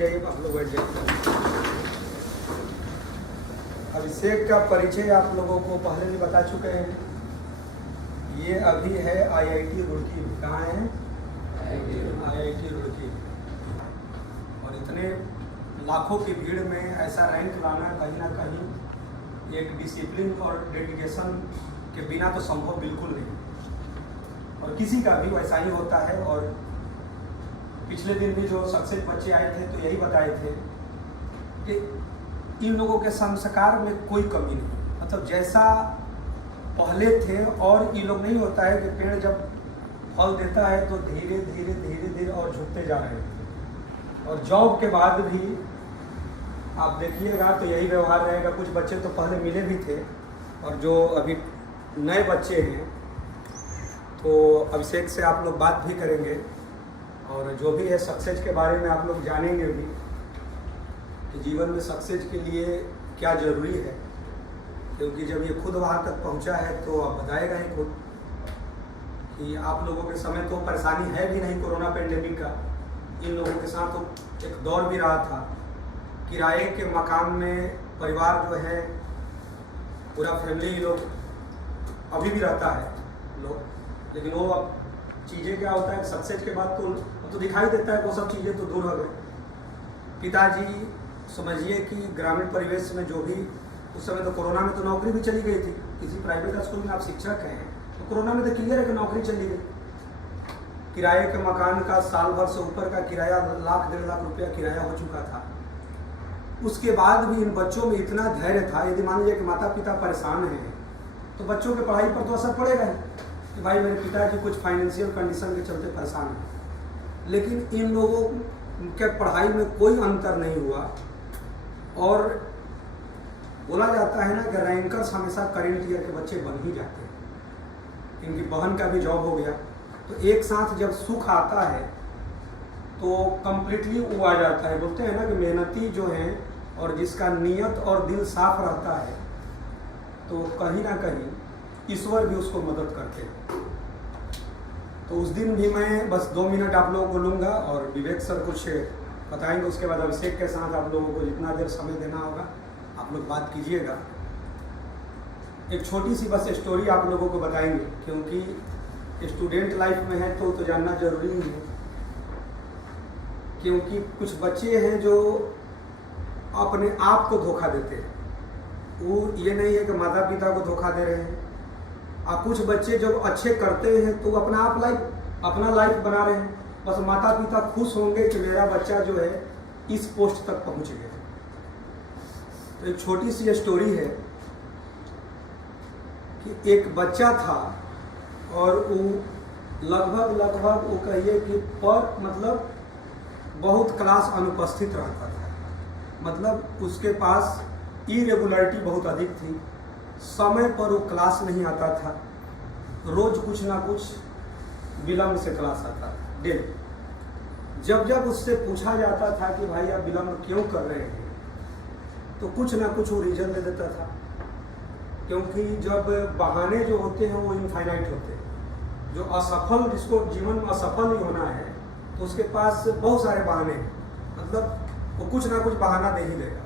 जाइए, आप लोग बैठ जाइए। अभिषेक का परिचय आप लोगों को पहले भी बता चुके हैं। ये अभी है IIT रुड़की। कहाँ है? IIT रुड़की। और इतने लाखों की भीड़ में ऐसा रैंक लाना कहीं ना कहीं एक डिसिप्लिन और डेडिकेशन के बिना तो संभव बिल्कुल नहीं। और किसी का भी वैसा ही होता है। और पिछले दिन भी जो सक्सेस बच्चे आए थे तो यही बताए थे कि इन लोगों के संस्कार में कोई कमी नहीं, मतलब जैसा पहले थे। और ये लोग नहीं होता है कि पेड़ जब फल देता है तो धीरे धीरे धीरे धीरे और झुकते जा रहे हैं। और जॉब के बाद भी आप देखिएगा तो यही व्यवहार रहेगा। कुछ बच्चे तो पहले मिले भी थे, और जो अभी नए बच्चे हैं तो अभिषेक से आप लोग बात भी करेंगे। और जो भी है सक्सेस के बारे में आप लोग जानेंगे भी कि जीवन में सक्सेस के लिए क्या ज़रूरी है। क्योंकि जब ये खुद वहाँ तक पहुँचा है तो आप बताएगा ही खुद कि आप लोगों के समय तो परेशानी है भी नहीं कोरोना पेंडेमिक का। इन लोगों के साथ तो एक दौर भी रहा था। किराए के मकान में परिवार जो है पूरा फैमिली लोग अभी भी रहता है लोग, लेकिन वो अब चीज़ें क्या होता है सक्सेस के बाद तो दिखाई देता है वो सब चीज़ें तो दूर हो गई। पिताजी समझिए कि ग्रामीण परिवेश में जो भी उस समय तो कोरोना में तो नौकरी भी चली गई थी। किसी प्राइवेट स्कूल में आप शिक्षक हैं तो कोरोना में तो क्लियर है कि नौकरी चली गई। किराए के मकान का साल भर से ऊपर का किराया 1 लाख 1.5 लाख रुपया किराया हो चुका था। उसके बाद भी इन बच्चों में इतना धैर्य था। यदि मान लीजिए कि माता पिता परेशान हैं तो बच्चों के पढ़ाई पर तो असर पड़ेगा ही कि भाई मेरे पिताजी कुछ फाइनेंशियल कंडीशन के चलते परेशान हैं। लेकिन इन लोगों के पढ़ाई में कोई अंतर नहीं हुआ। और बोला जाता है ना कि रैंकर्स हमेशा करेंट ईयर के बच्चे बन ही जाते हैं। इनकी बहन का भी जॉब हो गया तो एक साथ जब सुख आता है तो कंप्लीटली वो आ जाता है। बोलते हैं ना कि मेहनती जो हैं और जिसका नियत और दिल साफ रहता है तो कहीं ना कहीं ईश्वर भी उसको मदद करते हैं। तो उस दिन भी मैं बस 2 मिनट आप लोगों को लूँगा और विवेक सर कुछ बताएंगे। उसके बाद अभिषेक के साथ आप लोगों को जितना देर समय देना होगा आप लोग बात कीजिएगा। एक छोटी सी बस स्टोरी आप लोगों को बताएंगे क्योंकि स्टूडेंट लाइफ में है तो जानना जरूरी ही है। क्योंकि कुछ बच्चे हैं जो अपने आप को धोखा देते हैं। वो ये नहीं है कि माता पिता को धोखा दे रहे हैं। और कुछ बच्चे जब अच्छे करते हैं तो अपना लाइफ बना रहे हैं। बस माता पिता खुश होंगे कि मेरा बच्चा जो है इस पोस्ट तक पहुंच गया। तो एक छोटी सी स्टोरी है कि एक बच्चा था और वो लगभग वो कहिए कि मतलब बहुत क्लास अनुपस्थित रहता था। मतलब उसके पास इरेगुलरिटी बहुत अधिक थी। समय पर वो क्लास नहीं आता था। रोज कुछ ना कुछ विलम्ब से क्लास आता था। डेली जब उससे पूछा जाता था कि भाई आप विलम्ब क्यों कर रहे हैं तो कुछ ना कुछ वो रीजन दे देता था। क्योंकि जब बहाने जो होते हैं वो इनफाइनाइट होते हैं। जो असफल, जिसको जीवन में असफल ही होना है तो उसके पास बहुत सारे बहाने हैं। मतलब वो कुछ ना कुछ बहाना दे ही देगा।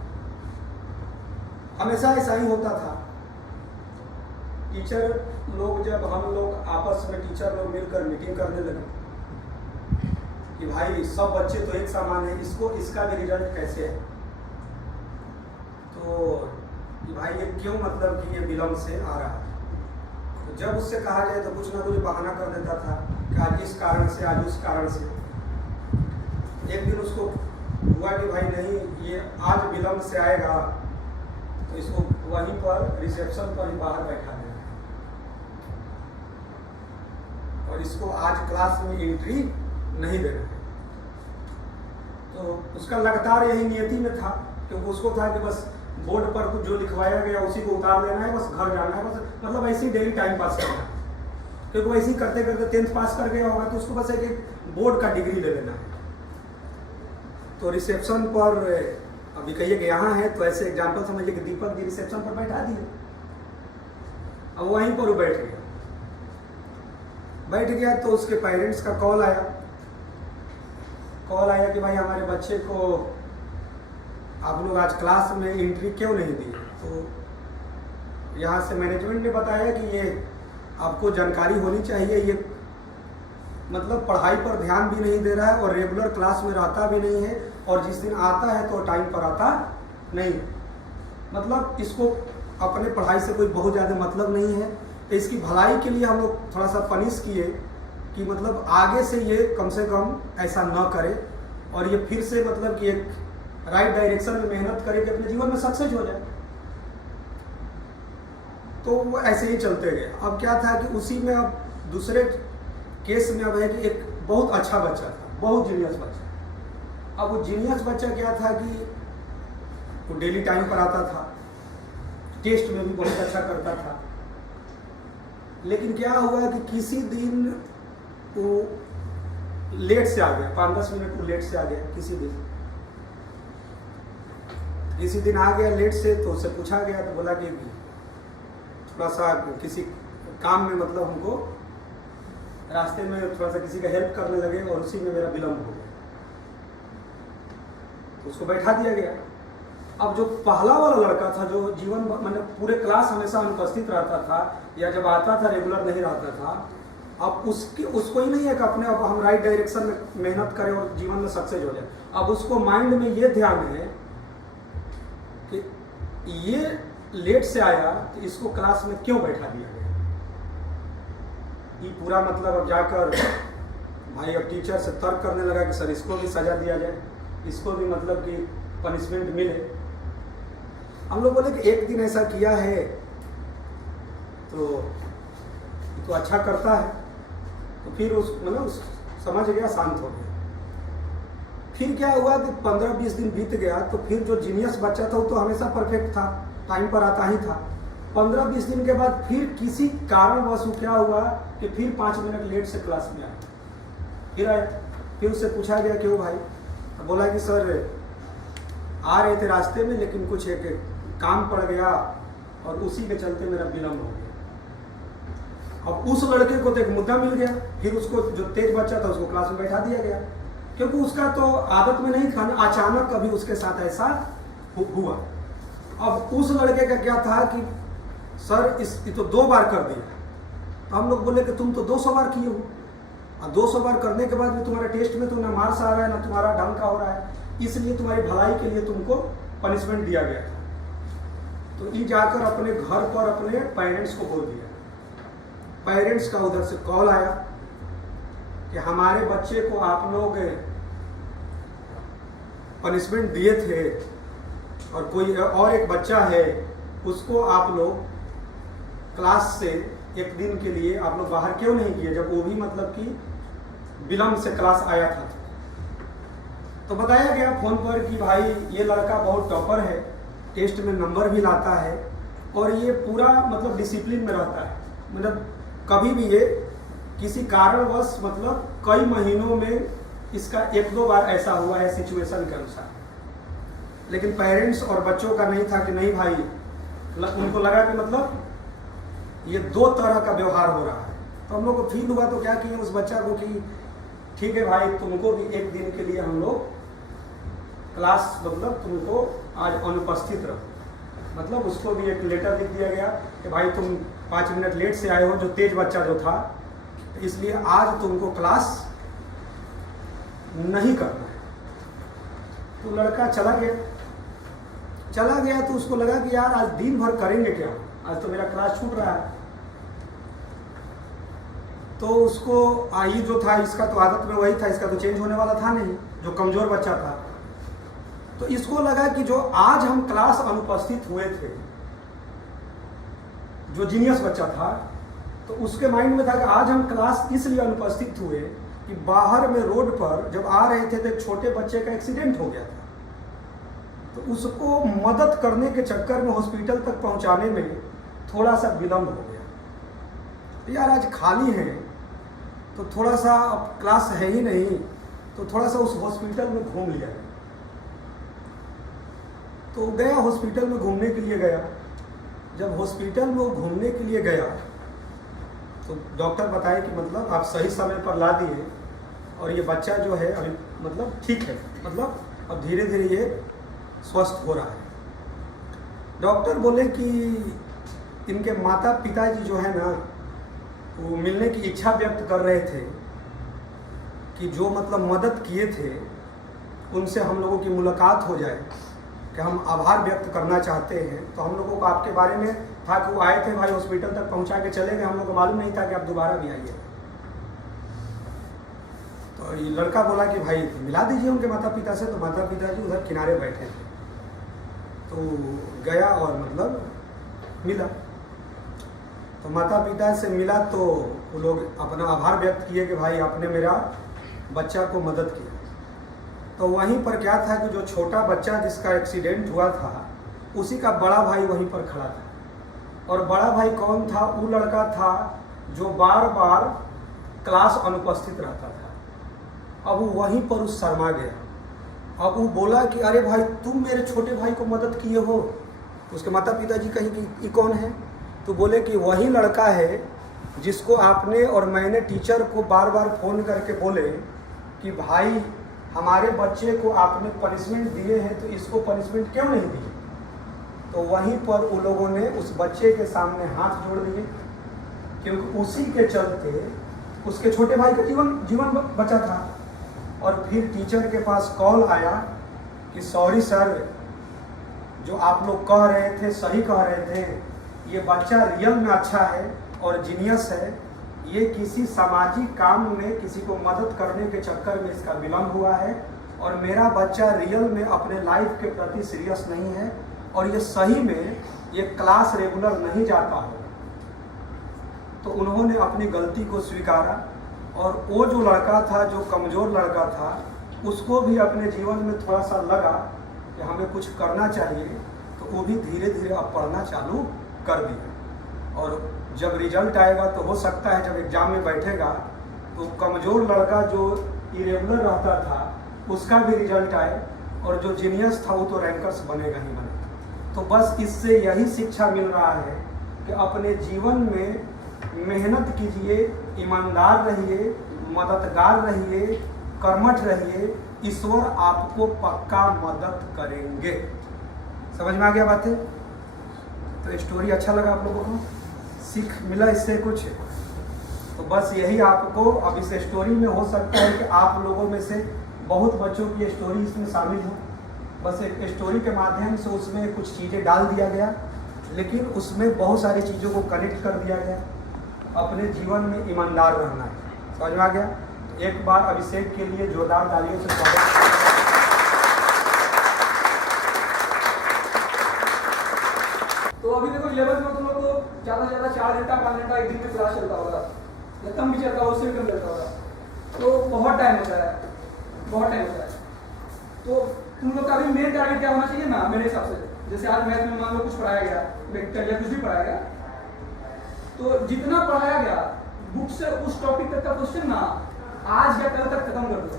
हमेशा ऐसा ही होता था। टीचर लोग जब हम लोग आपस में टीचर लोग मिलकर मीटिंग करने लगे कि भाई सब बच्चे तो एक समान है, इसका भी रिजल्ट कैसे है। तो भाई ये क्यों, मतलब कि ये विलम्ब से आ रहा है। तो जब उससे कहा जाए तो कुछ ना कुछ बहाना कर देता था कि आज इस कारण से, आज उस कारण से। एक दिन उसको हुआ कि भाई नहीं, ये आज विलम्ब से आएगा तो इसको वहीं पर रिसेप्शन पर ही बाहर बैठा देना और इसको आज क्लास में एंट्री नहीं देना है। तो उसका लगातार यही नियति में था क्योंकि उसको था कि बस बोर्ड पर कुछ जो लिखवाया गया उसी को उतार लेना है, बस घर जाना है, बस मतलब ऐसे ही डेली टाइम पास करना है। क्योंकि वैसे ही करते करते 10th पास कर गया होगा तो उसको बस एक बोर्ड का डिग्री ले लेना है। तो रिसेप्शन पर अभी कहिए कि यहाँ है तो ऐसे एग्जाम्पल समझिए कि दीपक जी रिसेप्शन पर बैठा दिए। अब वहीं पर वो बैठ गया तो उसके पेरेंट्स का कॉल आया कि भाई हमारे बच्चे को आप लोग आज क्लास में एंट्री क्यों नहीं दी? तो यहाँ से मैनेजमेंट ने बताया कि ये आपको जानकारी होनी चाहिए, ये मतलब पढ़ाई पर ध्यान भी नहीं दे रहा है और रेगुलर क्लास में रहता भी नहीं है, और जिस दिन आता है तो टाइम पर आता नहीं, मतलब इसको अपने पढ़ाई से कोई बहुत ज़्यादा मतलब नहीं है। तो इसकी भलाई के लिए हम लोग थोड़ा सा पनिश किए कि मतलब आगे से ये कम से कम ऐसा न करे, और ये फिर से मतलब कि एक राइट डायरेक्शन में मेहनत करे कि अपने जीवन में सक्सेस हो जाए। तो वो ऐसे ही चलते गए। अब क्या था कि उसी में अब दूसरे केस में अब है कि एक बहुत अच्छा बच्चा था, बहुत जीनियस बच्चा। अब वो जीनियस बच्चा क्या था कि वो डेली टाइम पर आता था, टेस्ट में भी बहुत अच्छा करता था, लेकिन क्या हुआ कि किसी दिन वो लेट से आ गया, 5-10 मिनट वो लेट से आ गया। किसी दिन आ गया लेट से, तो उससे पूछा गया तो बोला कि थोड़ा सा किसी काम में मतलब हमको रास्ते में थोड़ा सा किसी का हेल्प करने लगे और उसी में मेरा विलम्ब हो गया, तो उसको बैठा दिया गया। अब जो पहला वाला लड़का था जो जीवन मतलब पूरे क्लास हमेशा अनुपस्थित रहता था या जब आता था रेगुलर नहीं रहता था, अब उसको ही नहीं है कि अपने अब हम राइट डायरेक्शन में मेहनत करें और जीवन में सक्सेस हो जाए। अब उसको माइंड में ये ध्यान है कि ये लेट से आया तो इसको क्लास में क्यों बैठा दिया गया। ये पूरा मतलब अब जाकर भाई अब टीचर से तर्क करने लगा कि सर इसको भी सजा दिया जाए, इसको भी मतलब कि पनिशमेंट मिले। हम लोग बोले कि एक दिन ऐसा किया है तो अच्छा करता है, तो फिर समझ गया, शांत हो गया। फिर क्या हुआ कि 15-20 दिन बीत गया, तो फिर जो जीनियस बच्चा था वो तो हमेशा परफेक्ट था, टाइम पर आता ही था। 15-20 दिन के बाद फिर किसी कारणवश क्या हुआ कि फिर 5 मिनट लेट से क्लास में आया। फिर आए, फिर उससे पूछा गया क्यों भाई? बोला कि सर आ रहे थे रास्ते में लेकिन कुछ एक काम पड़ गया और उसी के चलते मेरा विलम्ब हो गया। अब उस लड़के को तो एक मुद्दा मिल गया, फिर उसको जो तेज बच्चा था उसको क्लास में बैठा दिया गया, क्योंकि उसका तो आदत में नहीं था, अचानक कभी उसके साथ ऐसा हुआ। अब उस लड़के का क्या था कि सर ये तो 2 बार कर दिया। तो हम लोग बोले कि तुम तो 200 बार किए हो, और 200 बार करने के बाद भी तुम्हारे टेस्ट में तो ना मार्क्स आ रहा है ना तुम्हारा ढंग का हो रहा है, इसलिए तुम्हारी भलाई के लिए तुमको पनिशमेंट दिया गया था। तो ये जाकर अपने घर पर अपने पेरेंट्स को बोल दिया। पेरेंट्स का उधर से कॉल आया कि हमारे बच्चे को आप लोग पनिशमेंट दिए थे और कोई और एक बच्चा है उसको आप लोग क्लास से एक दिन के लिए आप लोग बाहर क्यों नहीं किए, जब वो भी मतलब कि विलम्ब से क्लास आया था। तो बताया गया फोन पर कि भाई ये लड़का बहुत टॉपर है, टेस्ट में नंबर भी लाता है और ये पूरा मतलब डिसिप्लिन में रहता है, मतलब कभी भी ये किसी कारणवश मतलब कई महीनों में इसका 1-2 बार ऐसा हुआ है सिचुएशन के अनुसार। लेकिन पेरेंट्स और बच्चों का नहीं था कि नहीं भाई, उनको लगा कि मतलब ये 2 तरह का व्यवहार हो रहा है। तो हम लोग को फील हुआ, तो क्या किए उस बच्चा को कि ठीक है भाई तुमको भी एक दिन के लिए हम लोग क्लास मतलब तुमको आज अनुपस्थित रहो, मतलब उसको भी एक लेटर लिख दिया गया कि भाई तुम 5 मिनट लेट से आए हो, जो तेज बच्चा जो था, इसलिए आज तुमको क्लास नहीं करना है। तो लड़का चला गया तो उसको लगा कि यार आज दिन भर करेंगे क्या, आज तो मेरा क्लास छूट रहा है। तो उसको ये जो था इसका तो आदत में वही था, इसका तो चेंज होने वाला था नहीं, जो कमजोर बच्चा था। तो इसको लगा कि जो आज हम क्लास अनुपस्थित हुए थे, जो जीनियस बच्चा था, तो उसके माइंड में था कि आज हम क्लास इसलिए अनुपस्थित हुए कि बाहर में रोड पर जब आ रहे थे तो एक छोटे बच्चे का एक्सीडेंट हो गया था। तो उसको मदद करने के चक्कर में हॉस्पिटल तक पहुंचाने में थोड़ा सा विलम्ब हो गया। तो यार आज खाली है तो थोड़ा सा, अब क्लास है ही नहीं तो थोड़ा सा उस हॉस्पिटल में घूम लिया। तो गया हॉस्पिटल में घूमने के लिए गया। जब हॉस्पिटल में वो घूमने के लिए गया तो डॉक्टर बताए कि मतलब आप सही समय पर ला दिए और ये बच्चा जो है अभी मतलब ठीक है, मतलब अब धीरे धीरे ये स्वस्थ हो रहा है। डॉक्टर बोले कि इनके माता पिताजी जो है ना, वो मिलने की इच्छा व्यक्त कर रहे थे कि जो मतलब मदद किए थे उनसे हम लोगों की मुलाकात हो जाए, कि हम आभार व्यक्त करना चाहते हैं। तो हम लोगों को आपके बारे में था कि वो आए थे भाई, हॉस्पिटल तक पहुंचा के चले गए, हम लोग को मालूम नहीं था कि आप दोबारा भी आइए। तो ये लड़का बोला कि भाई मिला दीजिए उनके माता पिता से। तो माता पिता जी उधर किनारे बैठे थे, तो गया और मतलब मिला। तो माता पिता से मिला तो वो लोग अपना आभार व्यक्त किए कि भाई आपने मेरा बच्चा को मदद किया। तो वहीं पर क्या था कि जो छोटा बच्चा जिसका एक्सीडेंट हुआ था, उसी का बड़ा भाई वहीं पर खड़ा था। और बड़ा भाई कौन था? वो लड़का था जो बार बार क्लास अनुपस्थित रहता था। अब वो वहीं पर उस शर्मा गया। अब वो बोला कि अरे भाई तुम मेरे छोटे भाई को मदद किए हो। उसके माता पिताजी कहीं कि ये कौन है? तो बोले कि वही लड़का है जिसको आपने और मैंने टीचर को बार बार फ़ोन करके बोले कि भाई हमारे बच्चे को आपने पनिशमेंट दिए हैं, तो इसको पनिशमेंट क्यों नहीं दिए? तो वहीं पर उन लोगों ने उस बच्चे के सामने हाथ जोड़ दिए, क्योंकि उसी के चलते उसके छोटे भाई का जीवन बचा था। और फिर टीचर के पास कॉल आया कि सॉरी सर, जो आप लोग कह रहे थे सही कह रहे थे, ये बच्चा रियल में अच्छा है और जीनियस है। ये किसी सामाजिक काम में किसी को मदद करने के चक्कर में इसका विलम्ब हुआ है, और मेरा बच्चा रियल में अपने लाइफ के प्रति सीरियस नहीं है, और ये सही में ये क्लास रेगुलर नहीं जाता हो। तो उन्होंने अपनी गलती को स्वीकारा, और वो जो लड़का था, जो कमज़ोर लड़का था, उसको भी अपने जीवन में थोड़ा सा लगा कि हमें कुछ करना चाहिए। तो वो भी धीरे धीरे अब पढ़ना चालू कर दिया। और जब रिजल्ट आएगा तो हो सकता है जब एग्ज़ाम में बैठेगा तो कमज़ोर लड़का जो इरेगुलर रहता था उसका भी रिजल्ट आए, और जो जीनियस था वो तो रैंकर्स बनेगा ही बनेगा। तो बस इससे यही शिक्षा मिल रहा है कि अपने जीवन में मेहनत कीजिए, ईमानदार रहिए, मददगार रहिए, कर्मठ रहिए, ईश्वर आपको पक्का मदद करेंगे। समझ में आ गया बातें? तो स्टोरी अच्छा लगा आप लोगों को? सीख मिला इससे कुछ? तो बस यही आपको अब इस स्टोरी में हो सकता है कि आप लोगों में से बहुत बच्चों की स्टोरी इसमें शामिल हो। बस एक स्टोरी के माध्यम से उसमें कुछ चीज़ें डाल दिया गया, लेकिन उसमें बहुत सारी चीज़ों को कनेक्ट कर दिया गया। अपने जीवन में ईमानदार रहना है। समझ में आ गया? एक बार अभिषेक के लिए जोरदार तालियों से स्वागत। तो अभी देखो 11th में तुम लोग को ज़्यादा से ज़्यादा 4 घंटा 5 घंटा एक दिन में क्लास चलता होगा, या कम भी चलता होगा, उससे भी कम चलता होगा। तो बहुत टाइम होता है, बहुत टाइम होता है। तो तुम लोग का अभी मेन टारगेट क्या होना चाहिए ना, मेरे हिसाब से? जैसे आज मैथ में मान लो कुछ पढ़ाया गया, वेक्टर या कुछ भी पढ़ाया गया, तो जितना पढ़ाया गया बुक से उस टॉपिक तक का क्वेश्चन ना आज या कल तक खत्म कर दो।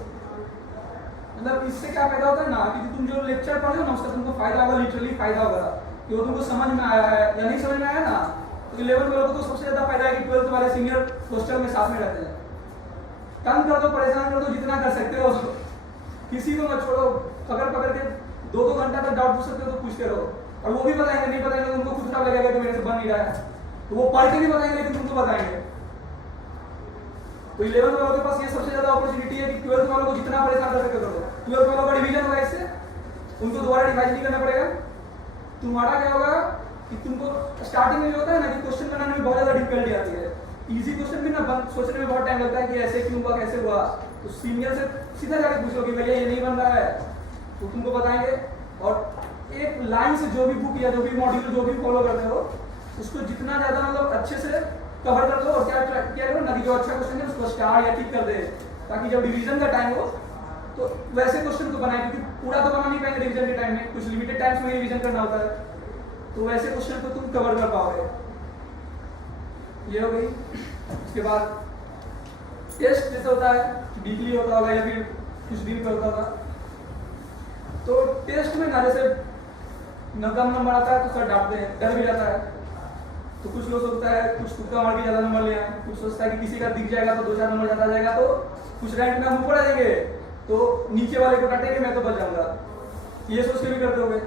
मतलब इससे क्या फायदा होता है ना कि तुम जो लेक्चर पढ़ रहे हो ना उसका तुमको फायदा होगा, लिटरली फायदा होगा कि वो तुमको समझ में आया है या नहीं समझ में आया ना। तो 11th में लोगों को सबसे ज्यादा फायदा है कि 12th वाले सीनियर हॉस्टल में साथ में रहते हैं। तंग कर दो, परेशान कर दो, जितना कर सकते हो, किसी को मत छोड़ो, पकड़ के 2-2 घंटा तक डाउट पूछ सकते हो तो पूछते रहो। और वो भी बताएंगे, नहीं बताएंगे तो उनको खुद खराब लगेगा कि मेरे से बन नहीं रहा है, तो वो पढ़ के नहीं बताएंगे लेकिन तुमको बताएंगे। तो 11th वालों के पास ये सबसे ज्यादा अपॉर्चुनिटी है कि 12th वालों को जितना परेशान कर सकते हो। 12th वालों का डिवीजन होगा, इससे उनको दोबारा डिवाइड नहीं करना पड़ेगा। तुम्हारा क्या होगा कि तुमको स्टार्टिंग में जो होता है ना कि क्वेश्चन बनाने में बहुत ज्यादा डिफिकल्टी आती है। इजी क्वेश्चन भी ना सोचने में बहुत टाइम लगता है कि ऐसे क्यों हुआ, कैसे हुआ। तो सीनियर से सीधा जाके पूछो कि भैया ये नहीं बन रहा है, तो तुमको बताएंगे। और एक लाइन से जो भी बुक या जो भी मॉड्यूल जो भी फॉलो करते हो उसको जितना ज्यादा मतलब अच्छे से कवर कर दो। और क्या करो ना कि जो अच्छा क्वेश्चन है उसको स्टार या टिक कर दे, ताकि जब रिवीजन का टाइम हो तो वैसे क्वेश्चन को बनाए, क्योंकि पूरा तो बना नहीं पाएंगे रिवीजन के टाइम में, कुछ लिमिटेड टाइम्स में रिवीजन करना होता है। तो वैसे क्वेश्चन को तुम कवर कर पाओगे। ये हो गई। उसके बाद टेस्ट जैसे होता है वीकली होता होगा या फिर कुछ दिन पे होता होगा। तो टेस्ट में ना जैसे कम नंबर आता है तो सर डांटते हैं, डर भी जाता है। तो कुछ लोग सोचता है कुछ तुक्का मार के ज्यादा नंबर ले आए, कुछ सोचता है कि किसी का दिख जाएगा तो 2-4 नंबर ज्यादा जाएगा तो कुछ रैंक में हम ऊपर आ जाएंगे तो नीचे वाले को डांटेंगे, मैं तो बच जाऊंगा। ये सोच के भी करते होगे।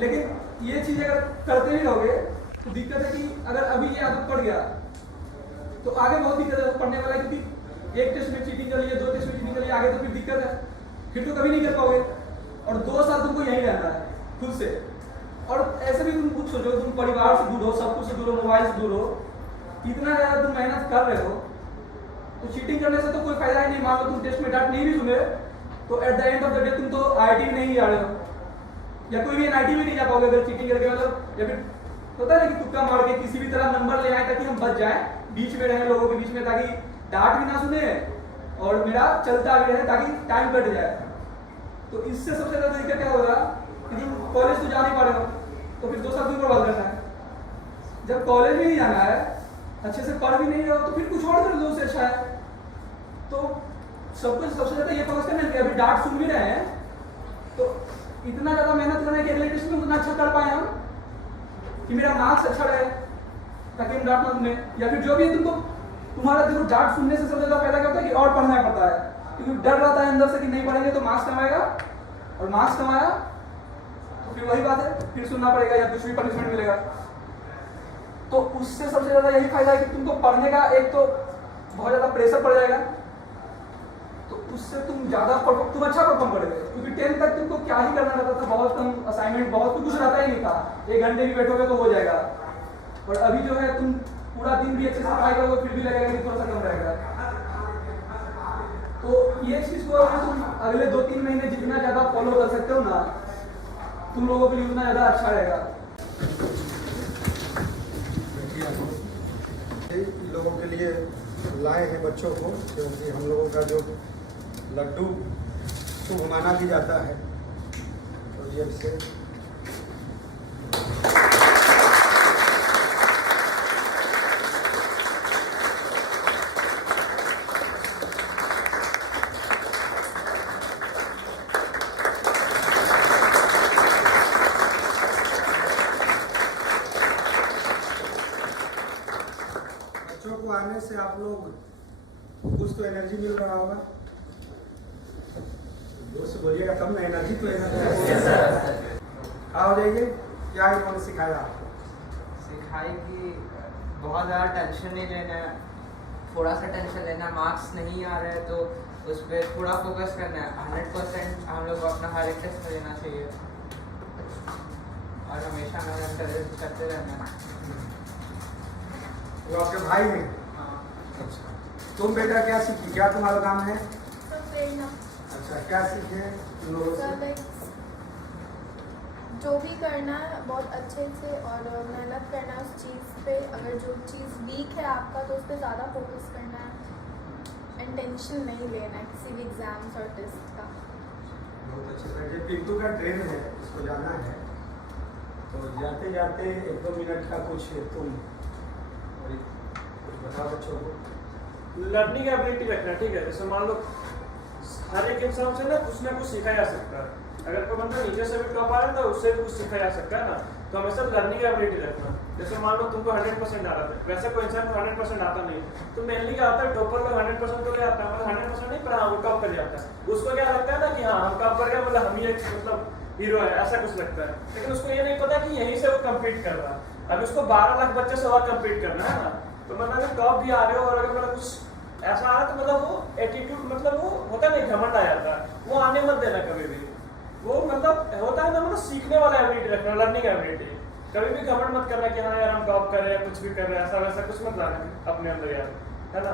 लेकिन ये चीज़ अगर करते भी रहोगे तो दिक्कत है कि अगर अभी ये आदत पड़ गया तो आगे बहुत दिक्कत है पढ़ने वाला है, क्योंकि एक टेस्ट में चीटिंग कर लिए, 2 टेस्ट में चीटिंग कर लिए, आगे तो फिर दिक्कत है, फिर तो कभी नहीं कर पाओगे। और 2 साल तुमको यहीं रहना है खुद से। और ऐसे भी तुम कुछ सोचो, तुम परिवार से दूर हो, सब कुछ से दूर हो, मोबाइल से दूर हो, इतना ज़्यादा तुम मेहनत कर रहे हो, तो चीटिंग करने से तो कोई फायदा ही नहीं। मान लो तुम टेस्ट में डांट नहीं भी सुने तो at the end of the day तुम तो IIT भी नहीं जा रहे हो, या कोई भी NIT भी नहीं जा पाओगे अगर चीटिंग करके। मतलब या फिर होता है ना कि तुक्का मार के किसी भी तरह नंबर ले आए ताकि हम बच जाएं, बीच में रहें लोगों के बीच में, ताकि डांट भी ना सुने और मेरा चलता भी रहे, ताकि टाइम कट जाए। तो इससे सबसे ज़्यादा दिक्कत क्या होगा कि तुम कॉलेज तो जा नहीं पा रहे हो, तो फिर 2 साल क्यों बर्बाद करना है। जब कॉलेज भी नहीं जाना है, अच्छे से पढ़ भी नहीं रहे हो, तो फिर कुछ और कर लो, उससे अच्छा है। तो सबको सबसे ज़्यादा ये फोकस करना है कि अभी डांट सुन भी रहे हैं तो इतना ज़्यादा मेहनत करना है कि अगले टेस्ट में उतना अच्छा कर पाए हम कि मेरा मार्क्स अच्छा रहे, ताकि हम डांट ना सुने। या फिर जो भी तुमको तुम्हारा देखो डांट सुनने से सबसे ज़्यादा फायदा क्या होता है कि और पढ़ना पड़ता है, क्योंकि डर रहता है अंदर से कि नहीं पढ़ेंगे तो मार्क्स कमाएगा, और मार्क्स कमाया तो फिर वही बात है, फिर सुनना पड़ेगा या कुछ भी पनिशमेंट मिलेगा। तो उससे सबसे ज़्यादा यही फायदा है कि तुमको पढ़ने का एक तो बहुत ज़्यादा प्रेशर पड़ जाएगा, तो उससे तुम तुम अच्छा परफॉर्म करोगे। क्योंकि 10th तक तुमको क्या ही करना रहता था, बहुत कम असाइनमेंट, बहुत कुछ रहता ही नहीं था, 1 घंटे भी बैठोगे तो हो जाएगा। और अभी जो है तुम पूरा दिन भी अच्छे से पढ़ाई करोगे फिर भी लगेगा कि थोड़ा सा कम रहेगा। तो ये चीज़ को अगर तुम अगले 2-3 महीने जितना ज़्यादा फॉलो कर सकते हो ना, तुम लोगों के लिए उतना ज़्यादा अच्छा रहेगा। लोगों के लिए लाए हैं बच्चों को, क्योंकि हम लोगों का जो लड्डू शुभ माना भी जाता है, तो ये से बच्चों को आने से आप लोग कुछ तो एनर्जी मिल रहा होगा, दोस्त बोलिएगा तब ना, एनर्जी तो एनर्जी क्या हो जाएगी। क्या इन्होंने सिखाया? सिखाई कि बहुत ज़्यादा टेंशन नहीं लेना है, थोड़ा सा टेंशन लेना, मार्क्स नहीं आ रहे तो उस पर थोड़ा फोकस करना है। 100% हम लोग को अपना हर एक टेस्ट में देना चाहिए और हमेशा मेहनत करते रहना है। वो आपके भाई हैं? हाँ। अच्छा, तुम बेटा क्या सीखी, क्या तुम्हारा काम है? प्रेरणा। अच्छा, क्या सीखे तुम लोगों से? जो भी करना है बहुत अच्छे से और मेहनत करना है उस चीज़ पे। अगर जो चीज़ वीक है आपका तो उस पर ज़्यादा फोकस करना है एंड टेंशन नहीं लेना है किसी भी एग्जाम्स और टेस्ट का। बहुत अच्छे से। पिंटू का ट्रेन है, इसको जाना है, तो जाते जाते 1-2 मिनट का कुछ तुम कुछ बताओ बच्चों को। लर्निंग एबिलिटी रखना, ठीक है। जैसे मान लो हर एक इंसान से ना कुछ सीखा जा सकता है। अगर कोई बंदा नीचे से भी टॉप आ रहा है तो उससे भी कुछ सीखा जा सकता है ना। तो हमेशा लर्निंग एबिलिटी रखना। जैसे मान लो तुमको 100% आ रहा था, वैसे कोई इंसान को 100% आता नहीं, तो मेनली क्या होता है, टॉपर लोग 100% तो ले आता है, मतलब 100% नहीं, पर हाँ वो टॉप कर जाता है। उसको क्या लगता है ना कि हाँ हम टॉप कर गए, मतलब हम ही एक मतलब हीरो है, ऐसा कुछ लगता है। लेकिन उसको ये नहीं पता कि यहीं से वो कम्पीट कर रहा है। अब उसको 12 लाख बच्चे से और कम्पीट करना है ना, तो मतलब अगर टॉप भी आ रहे हो और अगर मतलब कुछ ऐसा आ रहा तो मतलब वो एटीट्यूड, मतलब वो होता नहीं, घमंड आ जाता है, वो आने मत देना कभी भी। वो मतलब होता है ना, मतलब सीखने वाला एबिलिटी रखना, लर्निंग एबिलिटी। कभी भी घमंड मत करना कि हाँ यार हम टॉप कर रहे हैं, कुछ भी कर रहे हैं, ऐसा वैसा कुछ मत लाना अपने अंदर यार, है ना।